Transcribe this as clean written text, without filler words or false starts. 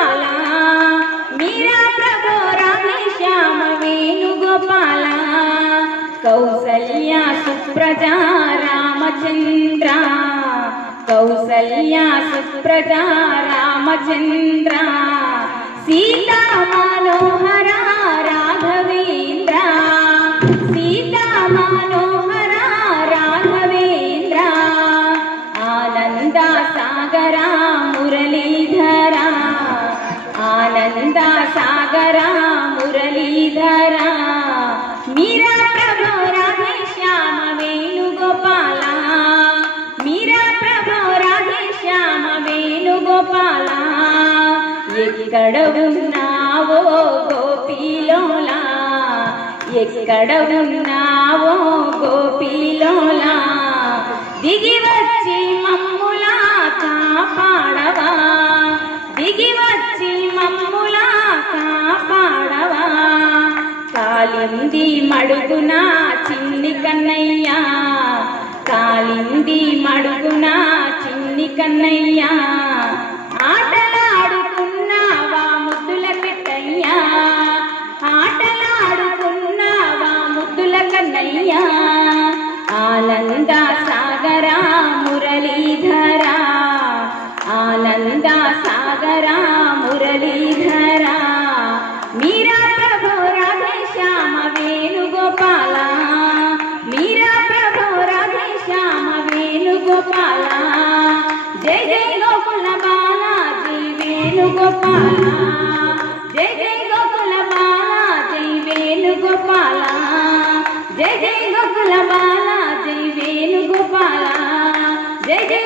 వేణుగోపాల మీరా ప్రభో రాధే శ్యామ వేణుగోపాల కౌసల్య సుప్రజా రామచంద్ర కౌసల్య సుప్రజా రామచంద్ర సీతా మనోహర రాఘవేంద్ర సీతా మనోహర రాఘవేంద్ర ఆనంద సాగర మురళీధర ఆనంద సాగర మురళీధర మీరా ప్రభో రాధే శ్యామ వేణుగోపాల మీరా ప్రభో రాధే శ్యామ వేణుగోపాల ఎక్కడ ఉన్నావో గోపీలోలా ఎక్కడ ఉన్నావో గోపీలోలా దిగి వచ్చి మమ్ములా కాపాడవా దిగి వచ్చి మమ్ములా కాపాడవా కాలింది మడుగున చిన్ని కన్నయ్య కాలింది మడుగున చిన్ని కన్నయ్య ఆటలాడుకున్నావా ముద్దుల కన్నయ్య ఆటలాడుకున్నావా ముద్దుల కన్నయ్య ఆనంద సాగర మురళీధర ఆనంద సాగర మురళీధర మీరా ప్రభో రాధే శ్యామ వేణుగోపాల మీరా ప్రభో రాధే శ్యామ వేణుగోపాల జయ జయ గోకుల బాల జై వేణుగోపాల జయ జయ గోకుల బాల జై వేణుగోపాల జయ జయ గోకుల బాల జై వేణుగోపాల జయ జయ